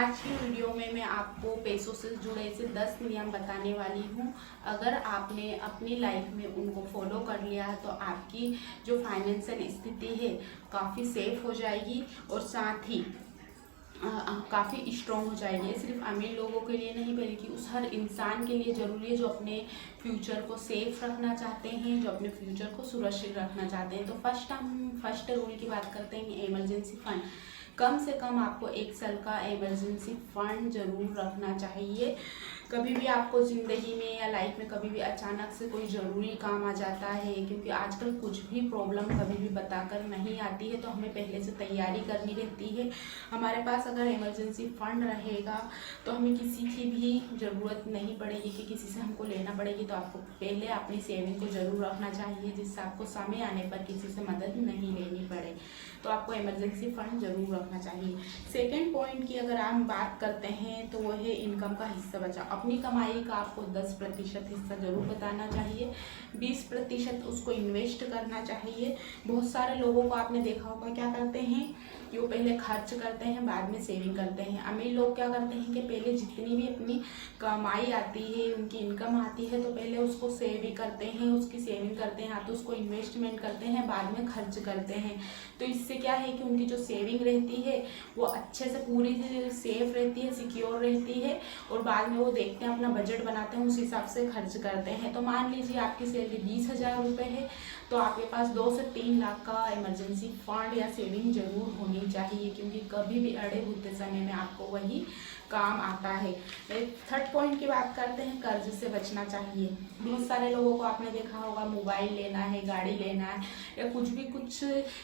आज की वीडियो में मैं आपको पैसों से जुड़े ऐसे 10 नियम बताने वाली हूँ। अगर आपने अपनी लाइफ में उनको फॉलो कर लिया है तो आपकी जो फाइनेंशियल स्थिति है काफ़ी सेफ हो जाएगी और साथ ही काफ़ी स्ट्रॉन्ग हो जाएगी। ये सिर्फ अमीर लोगों के लिए नहीं बल्कि उस हर इंसान के लिए ज़रूरी है जो अपने फ्यूचर को सेफ रखना चाहते हैं, जो अपने फ्यूचर को सुरक्षित रखना चाहते हैं। तो फर्स्ट रूल की बात करते हैं, इमरजेंसी फंड। कम से कम आपको 1 साल का इमरजेंसी फंड ज़रूर रखना चाहिए। कभी भी आपको ज़िंदगी में या लाइफ में कभी भी अचानक से कोई ज़रूरी काम आ जाता है, क्योंकि आजकल कुछ भी प्रॉब्लम कभी भी बताकर नहीं आती है, तो हमें पहले से तैयारी करनी रहती है। हमारे पास अगर इमरजेंसी फंड रहेगा तो हमें किसी की भी ज़रूरत नहीं पड़ेगी कि किसी से हमको लेना पड़ेगी। तो आपको पहले अपनी सेविंग को ज़रूर रखना चाहिए जिससे आपको समय आने पर किसी से मदद नहीं लेनी पड़े। तो आपको इमरजेंसी फंड ज़रूर रखना चाहिए। सेकेंड पॉइंट की अगर हम बात करते हैं तो वो है इनकम का हिस्सा बचाओ। अपनी कमाई का आपको 10% हिस्सा ज़रूर बताना चाहिए, 20% उसको इन्वेस्ट करना चाहिए। बहुत सारे लोगों को आपने देखा होगा क्या करते हैं कि वो पहले खर्च करते हैं बाद में सेविंग करते हैं। अमीर लोग क्या करते हैं कि पहले जितनी भी अपनी कमाई आती है, उनकी इनकम आती है, तो पहले उसको सेव करते हैं, उसकी सेविंग करते हैं, तो उसको इन्वेस्टमेंट करते हैं, बाद में खर्च करते हैं। तो इससे क्या है कि उनकी जो सेविंग रहती है वो अच्छे से पूरी सेफ रहती है, सिक्योर रहती है, और बाद में वो देखते हैं, अपना बजट बनाते हैं, उस हिसाब से खर्च करते हैं। तो मान लीजिए आपकी सैलरी 20,000 रुपये है तो आपके पास 2 से 3 लाख का इमरजेंसी फंड या सेविंग जरूर होनी चाहिए, क्योंकि कभी भी अड़े बुद्धे समय में आपको वही काम आता है। थर्ड पॉइंट की बात करते हैं, कर्ज से बचना चाहिए। बहुत सारे लोगों को आपने देखा होगा मोबाइल लेना है, गाड़ी लेना है, या कुछ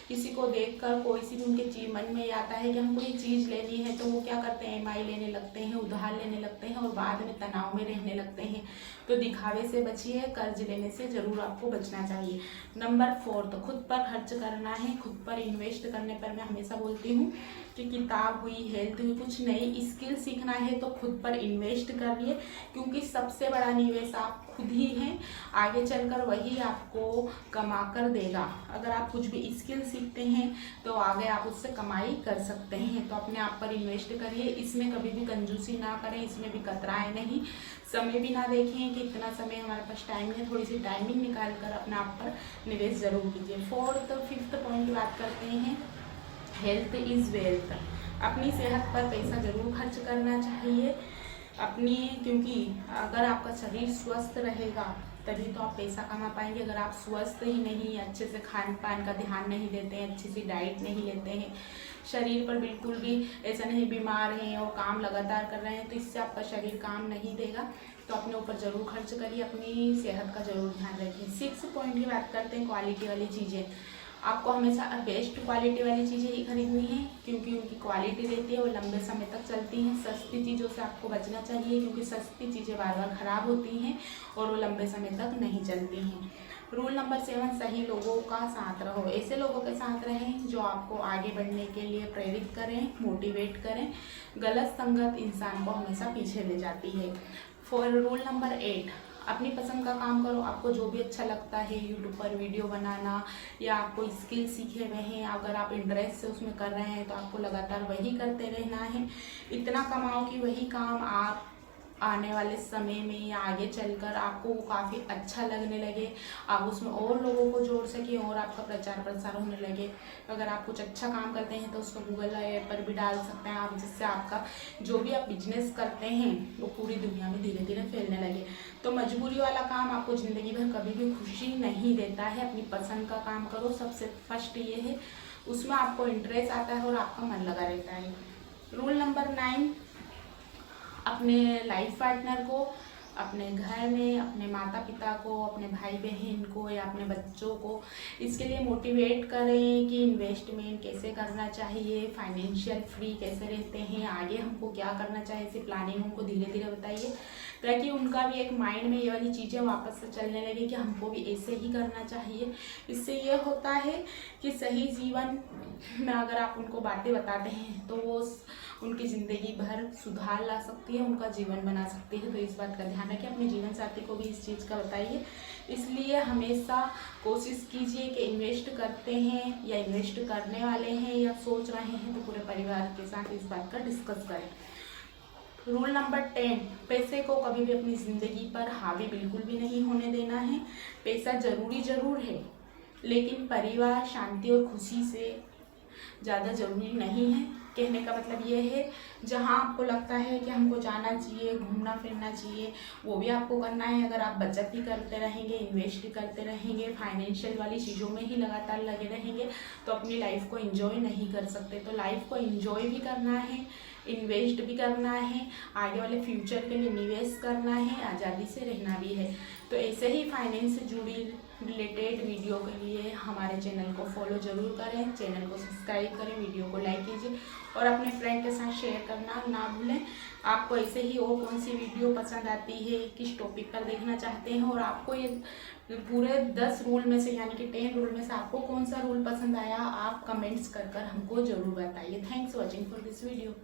किसी को देखकर कोई सी भी उनके मन में आता है कि हमको ये चीज़ लेनी है, तो वो क्या करते हैं, EMI लेने लगते हैं, उधार लेने लगते हैं और बाद में तनाव में रहने लगते हैं। तो दिखावे से बचिए, कर्ज लेने से ज़रूर आपको बचना चाहिए। नंबर 4, तो खुद पर खर्च करना है। खुद पर इन्वेस्ट करने पर मैं हमेशा बोलती हूँ कि किताब हुई, हेल्थ हुई, कुछ नई स्किल सीखना है तो खुद पर इन्वेस्ट करिए, क्योंकि सबसे बड़ा निवेश आप खुद ही हैं। आगे चलकर वही आपको कमा कर देगा। अगर आप कुछ भी स्किल सीखते हैं तो आगे आप उससे कमाई कर सकते हैं। तो अपने आप पर इन्वेस्ट करिए, इसमें कभी भी कंजूसी ना करें, इसमें भी कतराएं नहीं। समय भी ना देखें कि इतना समय हमारे पास टाइम है, थोड़ी सी टाइमिंग निकाल कर अपने आप पर निवेश जरूर कीजिए। 5th पॉइंट की बात करते हैं, हेल्थ इज़ वेल्थ। अपनी सेहत पर पैसा जरूर खर्च करना चाहिए क्योंकि अगर आपका शरीर स्वस्थ रहेगा तभी तो आप पैसा कमा पाएंगे। अगर आप स्वस्थ ही नहीं, अच्छे से खान पान का ध्यान नहीं देते हैं, अच्छी सी डाइट नहीं लेते हैं, शरीर पर बिल्कुल भी ऐसा नहीं, बीमार हैं और काम लगातार कर रहे हैं, तो इससे आपका शरीर काम नहीं देगा। तो अपने ऊपर ज़रूर खर्च करिए, अपनी सेहत का ज़रूर ध्यान रखिए। 6 पॉइंट की बात करते हैं, क्वालिटी वाली चीज़ें। आपको हमेशा बेस्ट क्वालिटी वाली चीज़ें ही खरीदनी है, क्योंकि उनकी क्वालिटी रहती है, वो लंबे समय तक चलती हैं। सस्ती चीज़ों से आपको बचना चाहिए, क्योंकि सस्ती चीज़ें बार बार ख़राब होती हैं और वो लंबे समय तक नहीं चलती हैं। रूल नंबर 7, सही लोगों का साथ रहो। ऐसे लोगों के साथ रहें जो आपको आगे बढ़ने के लिए प्रेरित करें, मोटिवेट करें। गलत संगत इंसान को हमेशा पीछे ले जाती है। रूल नंबर 8, अपनी पसंद का काम करो। आपको जो भी अच्छा लगता है, यूट्यूब पर वीडियो बनाना या आप कोई स्किल सीखे हुए हैं, अगर आप इंटरेस्ट से उसमें कर रहे हैं तो आपको लगातार वही करते रहना है। इतना कमाओ कि वही काम आप आने वाले समय में या आगे चलकर आपको वो काफ़ी अच्छा लगने लगे, आप उसमें और लोगों को जोड़ सकें और आपका प्रचार प्रसार होने लगे। अगर आप कुछ अच्छा काम करते हैं तो उसको गूगल पर भी डाल सकते हैं आप, जिससे आपका जो भी आप बिजनेस करते हैं वो पूरी दुनिया में धीरे धीरे फैलने लगे। तो मजबूरी वाला काम आपको ज़िंदगी भर कभी भी खुशी नहीं देता है। अपनी पसंद का काम करो, सबसे फर्स्ट ये है, उसमें आपको इंटरेस्ट आता है और आपका मन लगा रहता है। रूल नंबर 9, अपने लाइफ पार्टनर को, अपने घर में अपने माता पिता को, अपने भाई बहन को या अपने बच्चों को इसके लिए मोटिवेट करें कि इन्वेस्टमेंट कैसे करना चाहिए, फाइनेंशियल फ्री कैसे रहते हैं, आगे हमको क्या करना चाहिए, इसी प्लानिंग उनको धीरे धीरे बताइए, ताकि उनका भी एक माइंड में ये वाली चीज़ें वापस से चलने लगे कि हमको भी ऐसे ही करना चाहिए। इससे ये होता है कि सही जीवन में अगर आप उनको बातें बताते हैं तो वो उनकी ज़िंदगी भर सुधार ला सकती है, उनका जीवन बना सकती है। तो इस बात का ध्यान रखें, अपने जीवन साथी को भी इस चीज़ का बताइए। इसलिए हमेशा कोशिश कीजिए कि इन्वेस्ट करते हैं या इन्वेस्ट करने वाले हैं या सोच रहे हैं तो पूरे परिवार के साथ इस बात का डिस्कस करें। रूल नंबर 10, पैसे को कभी भी अपनी ज़िंदगी पर हावी बिल्कुल भी नहीं होने देना है। पैसा ज़रूरी ज़रूर है, लेकिन परिवार, शांति और खुशी से ज़्यादा ज़रूरी नहीं है। कहने का मतलब ये है, जहाँ आपको लगता है कि हमको जाना चाहिए, घूमना फिरना चाहिए, वो भी आपको करना है। अगर आप बचत ही करते रहेंगे, इन्वेस्ट ही करते रहेंगे, फाइनेंशियल वाली चीज़ों में ही लगातार लगे रहेंगे, तो अपनी लाइफ को एंजॉय नहीं कर सकते। तो लाइफ को एंजॉय भी करना है, इन्वेस्ट भी करना है, आगे वाले फ्यूचर के लिए निवेश करना है, आज़ादी से रहना भी है। तो ऐसे ही फाइनेंस से जुड़ी रिलेटेड वीडियो के लिए हमारे चैनल को फॉलो ज़रूर करें, चैनल को सब्सक्राइब करें, वीडियो को लाइक कीजिए और अपने फ्रेंड के साथ शेयर करना ना भूलें। आपको ऐसे ही और कौन सी वीडियो पसंद आती है, किस टॉपिक पर देखना चाहते हैं, और आपको ये पूरे 10 रूल में से यानी कि 10 रूल में से आपको कौन सा रूल पसंद आया, आप कमेंट्स कर हमको ज़रूर बताइए। Thanks watching for this video.